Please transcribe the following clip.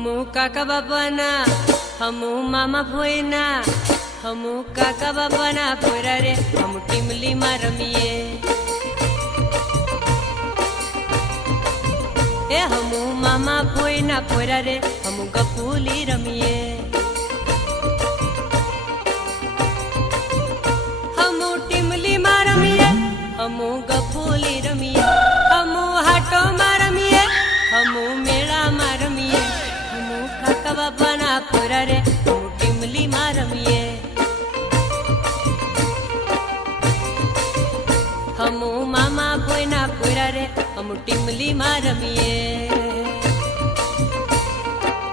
हमू काका बापाना हमू मामा भोयना हमू काका बापाना पोरा रे हम टीमली में रमीए ए हमू मामा भोयना पोरा रे हम गपूली रमीए हमू टीमली में रमीए हमू गपूली रमीए हमू हाटो में रमीए हमू मेला में रमीए हमू काका बापाना पोरा रे हम टीमली में रमीए हमू मामा भोयना पोरा रे हम टीमली में रमीए।